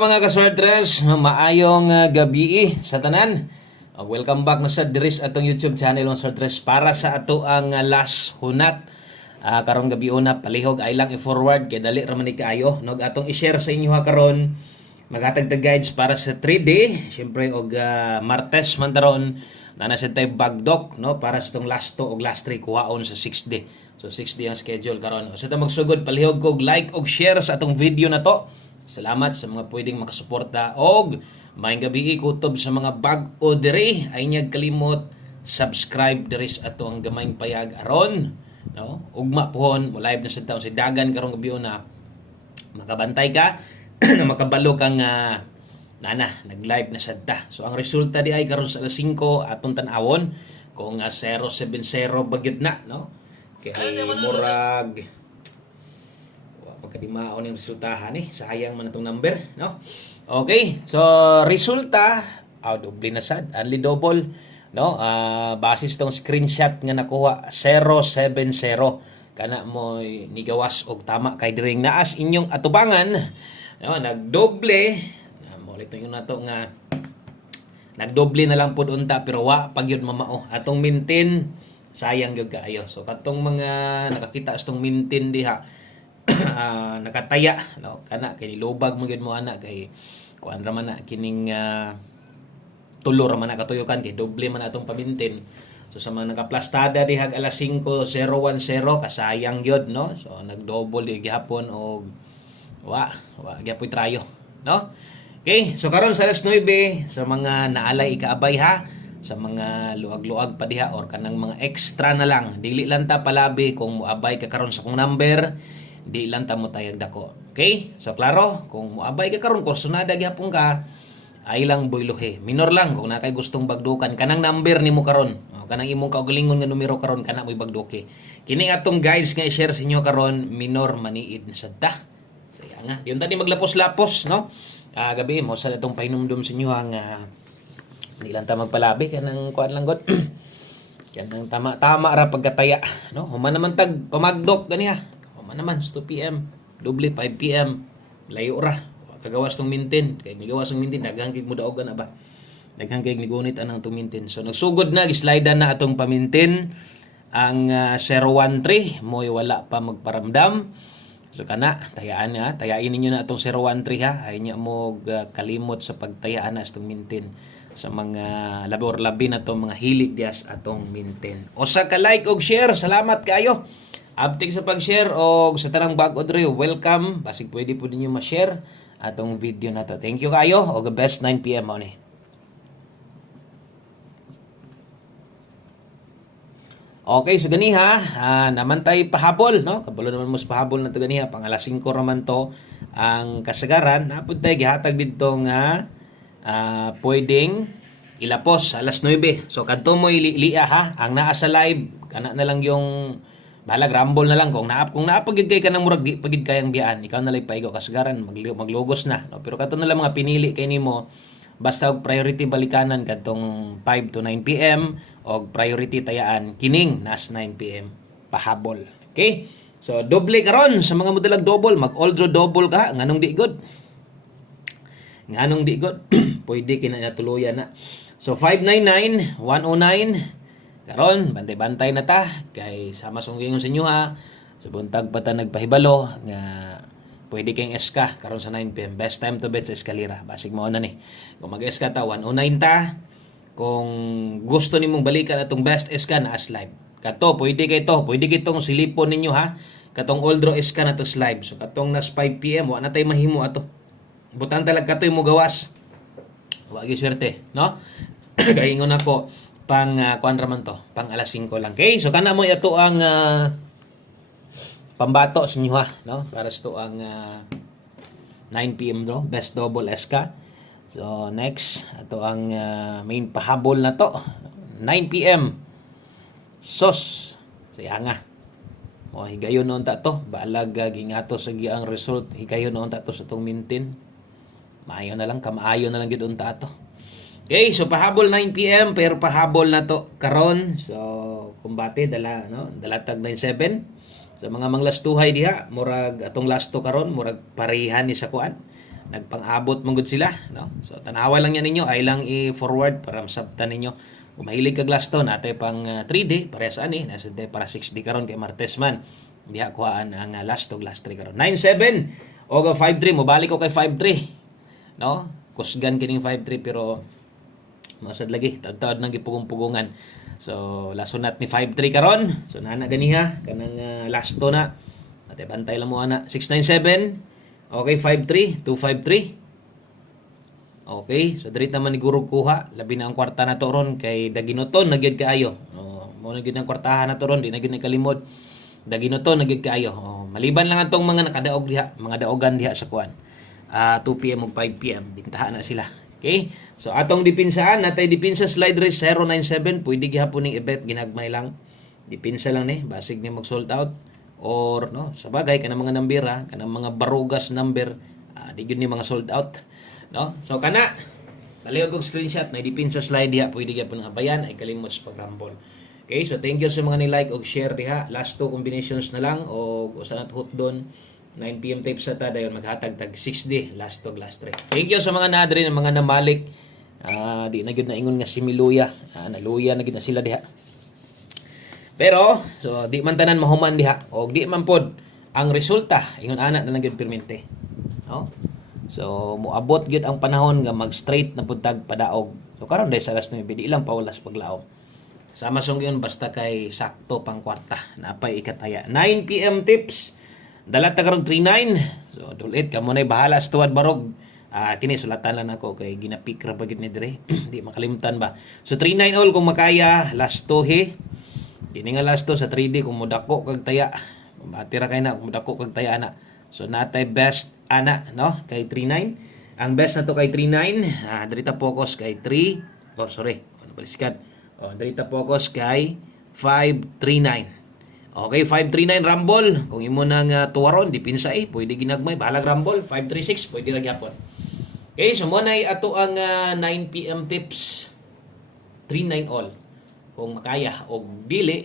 Mga kaswerdres, maayong gabi sa tanan. Welcome back na sa Dres atong YouTube channel mga swerdres para sa ato ang last hunat. Karong gabi una palihog ay lang i-forward kay dali ra man ni kaayo. Nog atong i-share sa inyo ha karon maghatag guides para sa 3D, syempre og Martes man taron na nasa tay bagdok no para sa tong last 2 og last 3 kuhaon sa 6D. So 6D ang schedule karon. So ta magsugod palihog kog like og share sa atong video na to. Salamat sa mga pwedeng makasuporta og maayong gabi kutob sa mga bag-o diri ay niyag kalimot subscribe diri sa ato ang gamayng payag aron no ugma pohon mo live na sa taon si dagan karong gabi na makabantay ka na makabalo kang nag-live na sadta. So ang resulta di ay karon sa alas 5 atong tan-awon kung 070 bagyod na no kay murag pagkadimaon yung resultahan sayang man itong number no. Okay, so resulta doble na sad only double no. Basis tong screenshot nga nakuha 070 kana mo nigawas og tama kay diring naas inyong atubangan no nagdoble mo ulit yung nato nga nagdoble na lang pud unta pero wa pagyud mamao atong maintain sayang gyud kaayo. So katong mga nakakita sa tong maintain diha nakataya no kana kay lubag mo gyud mo ana kay kuan ra man na kining tulo ra man na katuyokan kay doble man atong pamintin. So sa mga nakaplastada dihag alas 5:010 kasayang gyud no. So nagdouble gihapon og wa gyapon trayo no. Okay, so karon sa alas 9 sa mga naalay ikaabay ha sa mga luag-luag pa diha or kanang mga extra na lang dili lang ta palabi kung moabay ka karon sa kong number di lang ta mo tayag dako. Okay? So klaro, kung moabay ka karon kursunada gyapon ka, ay lang boylohe. Minor lang kung nakay gustong bagdukan kanang number nimo karon. Kanang imong kaugalingon nga numero karon kana mo'y bagduke. Kini atong guys nga i-share sa inyo karon minor maniid na sadta. Saya nga. Yun tani maglapos-lapos no. Gabi mo sa atong pahinumdum sa inyo ang di lang ta magpalabi kanang kuan lang god. Kanang tama ra pagkataya no. Human naman tag pamagdok ganiha. Naman 2 PM, doble 5 PM. Layo ra. Kagawas tong mintin. Kay migawas tong mintin daghang kay mudaog na ba. Daghang kay nigunit anang tong mintin. So nagsugod na gislide na atong pamintin ang 013 mo'y wala pa magparamdam. So kana tayain ninyo na atong 013 ha. Ay nya mo kalimot sa pagtayaan na atong mintin sa mga labi na to mga hilig dias atong mintin. Usa ka like og share. Salamat kayo. Abtig sa pag-share o sa tanang bag-o diri, welcome. Basig pwede po ninyo ma-share atong video na to. Thank you kayo o the best 9 PM mo ni. Okay, so ganiha, naman tay pahabol, no? Kabalo naman mas pahabol na to ganiha, pang alas 5 raman to ang kasagaran. Napud tay gihatag didto nga pwedeng ilapos alas 9. So kadto mo iliya ha, ang naa sa live kana na lang yung balag rumble na lang kung naapagid kay kanang murag di pagid kayang biyaan ikaw na lang paigo kasagaran maglogos na no? Pero kato na lang mga pinili kay nimo basta og priority balikanan kadtong 5 to 9 PM og priority tayaan kining nas 9 PM pahabol. Okay, so doble karon sa mga modelag double mag all draw double ka nganong di good pwede kina natuluyan na. So 599 109 karon bantay-bantay na ta kay sama sunggingon sa inyo ha. So buntag pa ta nagpahibalo nga pwede kayong SK karon sa 9 PM. Best time to bet sa eskalera. Basig mao na ni. Kung mag-SK ta 109 ta. Kung gusto nimong balikan atong best SK na as live. Kato pwede kay to. Pwede kitong silipon ninyo ha. Katong all draw SK na to live. So katong nas 5 PM wa na tay mahimo ato. Butang talag katoy mo gawas. Wa gyud swerte, no? Kaingon ako pang kuan raman to pang alas 5 lang. Okay, so kana mo ato ang pambato sa inyo ha no para sa to ang 9 PM do best double SK. So next ato ang main pahabol na to 9 PM sos saya nga o higayon noon ta to balag gingato sa giang result higayon noon ta to sa tong mintin maayo na lang gid unta to. Okay, so pahabol 9 PM pero pahabol na to karon. So kumbate dala tag 97 sa mga manglastuhay diha murag atong lasto karon murag parehan ni sa kuan nagpang-abot mong gud sila, no? So tanawa lang yan ninyo, ay lang i-forward para masabtan ninyo. Kung mahilig kag last to, natay pang 3D parehas ani, nasa day para 6D karon kay Martes man. Diha kuhaan ang last 3 karon. 97 o 53 mo balik ko kay 53. No? Kusgan kining 53 pero masad lagi tad-tad nang gipugong-pugungan. So lasonat ni 53 karon. So nana ganiha kanang last to na. Ate bantay lang mo ana 697. Okay 53 253. Okay, so diri naman ni Gurog kuha, labi na ang kwarta na to ron kay daginoton na gyud kaayo. Mo na gyud ang kwartahan na to ron, di na gyud kalimod. Daginoton na gyud kaayo. Maliban lang atong mga nakadaog diha, mga daogan diha sa kuan. 2 PM ug 5 PM, bintahan na sila. Okay? So atong dipinsaan natay dipinsa slide race 097, pwede gihapon ning i-bet ginagmay lang. Dipinsa lang ni, basig ni mag-sold out or no, sa bagay kanang mga nambira, kanang mga barugas number, di gyud ni mga sold out. No? So kana dali og screenshot na dipinsa slide diha, pwede gihapon abayan ay kalimot sa pag-rumble. Okay, so thank you sa mga ni-like o share diha. Last 2 combinations na lang o usa na hot doon. 9 PM tapes sa ta dayon maghatag tag 6D last 3. Thank you sa mga nadri ng mga namalik. Di na gyud na ingon nga si Miluya. Naluya na gyud na sila diha. Pero so di man tanan mahuman diha o di man pod ang resulta ingon ana na lang gyud permente. No? So moabot gyud ang panahon nga mag-straight na pud tag padaog. So karon dahil sa alas 9 di ilang paulas paglaom. Sama song yun basta kay sakto pang kwarta. Napay ikataya. 9 PM tips. Dala tagarog 39. So dulit ka mo na bahala sa tuwad barog. Kini sulatan lang ako kay ginapik ra bagid ni dire. Di makalimutan ba. So 39 all kung makaya. Last 2 he. Dini nga last 2 sa 3D kung mudako kag taya. Matira kay na kung mudako kag taya ana. So natay best ana no kay 39. Ang best na to kay 39. Dirita focus kay 3. Sorry. Ano baliskat. Dirita focus kay 539. Okay, 539 Rumble. Kung imo nang tuwaron, dipinsa pwede ginagmay. Bahalag Rumble, 536, pwede lang yapon. Okay, so muna ato ang 9 PM tips. 39 all. Kung makaya o dili,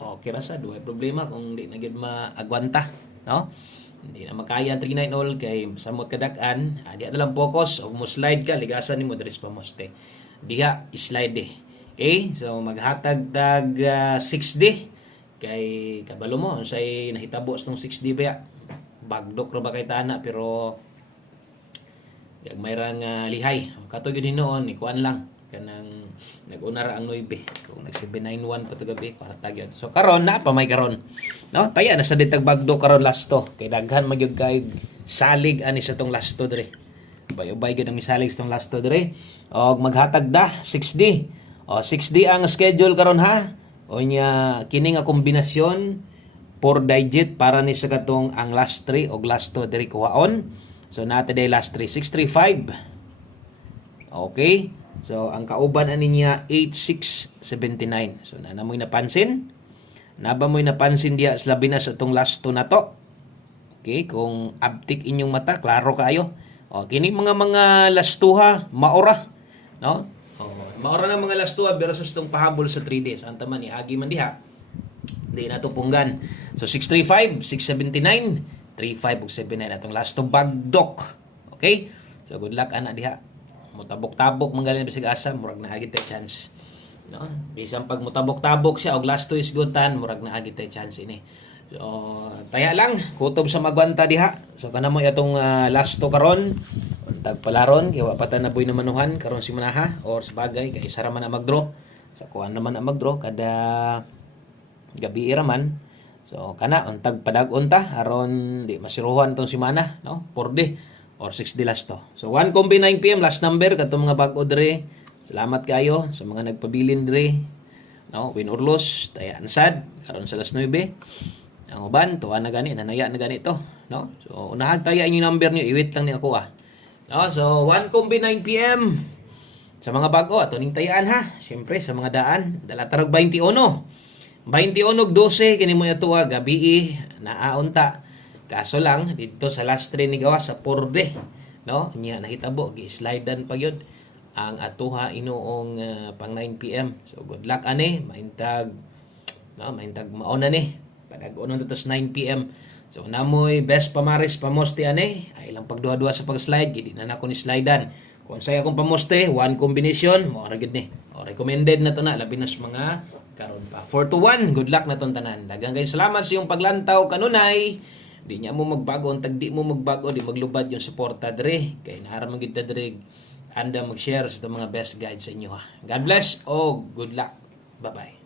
okay ra sa duhay problema kung di na gyud maagwanta, no? Hindi na makaya 39 all kay samot kadak-an, diha na lang focus og mo slide ka, ligasan nimo diri sa pamoste. Diha slide Okay, so maghatag tag 6D kay kabalo mo unsay nahitabo sa 6D ba bagdok ra ba kay tana pero yag mayroong lihay kato gyud hinoon ni kuan lang kanang nag-una ra ang 9 kung nag 791 pa to gabi hatag yun. So karon na pa may karon no taya na sa ditag bagdok karon last to kay daghan magyud kay salig ani sa tong last to dire bay-ubay gyud ang misalig sa tong last to dire og maghatag da 6D 6D ang schedule karon ha. O nya kini nga kombinasyon 4 digit para ni sa katong ang last 3 o last 2 diri kuhaon. So nato day last 3 635. Okay? So ang kauban ani niya 8679. So na moy napansin? Naba moy napansin diya sa labi na sa tong last 2 na to. Okay, kung abtik inyong mata, klaro kaayo. Kini mga last 2 ha, maora, no? Maura na mga last 2 versus tong pahabol sa 3D. Saan man iagi man diha. Di na to punggan. So 635, 679, 35 ug 79 atong last 2 bagdok. Okay? So good luck ana diha. Mutabok-tabok manggalin bisig asa, murag na agi tay chance. No? Bisan pag mutabok-tabok siya og last 2 isgutan, murag na agi tay chance ini. So taya lang kutob sa magwanta diha. So kana mo atong last 2 karon. Tagpalaron kay wa pa ta naboy na manuhan karon si manaha or sa bagay kay isa ra man na magdraw sa kuan naman na magdraw kada gabi ra man so kana untag padag-on ta aron di masiruhan tong semana no 4D or 6D last to so 1 combi 9 PM last number katong mga bag-o dire salamat kayo sa mga nagpabilin dire no win or lose tayaan sad karon sa last 9 ang uban tuwa na gani nanaya na gani to no so unahag taya inyong number niyo iwit lang ni ako No, so 1 combi 9 PM sa mga bago ato ning tayaan ha. Syempre sa mga daan dala tarog 21. 21 12 kini mo ato gabi naaunta. Kaso lang dito sa last 3 ni gawa sa 4D, no? Nya nahitabo gi-slidean pa gyud ang atuha inuong pang 9 PM. So good luck ani, maintag mauna ni. Padag-unon to 9 PM. So namoy best pamaris pamoste ane ay lang pagduha-duha sa pag-slide gidi na nako ni slidean. Kung saya akong pamoste, one combination mo ra gid ni. O recommended na to na labi na sa mga karon pa. 4-1, good luck na ton tanan. Daghang kayong salamat sa iyong paglantaw kanunay. Di niya mo magbago, tag di mo magbago, di maglubad yung suporta dire. Kay naaraman gid ta dire anda mag-share sa mga best guides sa inyo ha. God bless o good luck. Bye-bye.